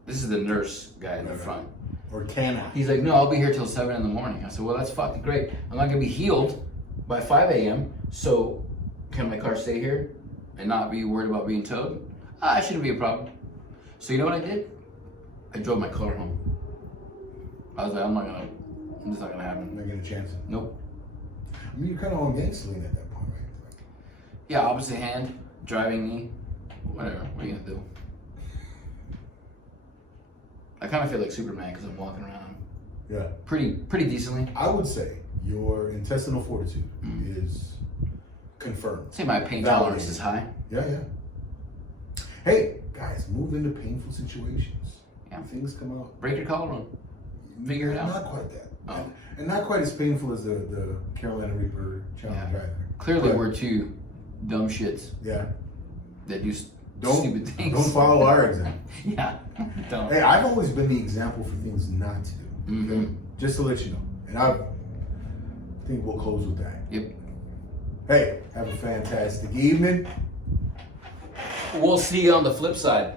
This is the nurse guy in the Right. front. Or can I? He's like, no, I'll be here till 7 in the morning. I said, well, that's fucking great. I'm not gonna be healed by 5 a.m. So can my car stay here and not be worried about being towed? It shouldn't be a problem. So you know what I did? I drove my car home. I was like, it's not gonna happen. Not getting a chance. Nope. I mean, you're kind of on gangster lean at that point, right? Yeah, opposite hand, driving knee, whatever. What are you gonna do? I kind of feel like Superman because I'm walking around Yeah. pretty decently. I would say your intestinal fortitude is confirmed. Say my pain Validated. tolerance is high. Yeah, yeah. Hey, guys, move into painful situations. Yeah. Things come out. Break your collarbone. Figure it out. Not quite that. Oh. And not quite as painful as the Carolina Reaper challenge Yeah. either. Clearly, But, we're two dumb shits Yeah. that do stupid things. Don't follow our example. Yeah, don't. Hey, I've always been the example for things not to do. Mhm. Just to let you know. And I think we'll close with that. Yep. Hey, have a fantastic evening. We'll see you on the flip side.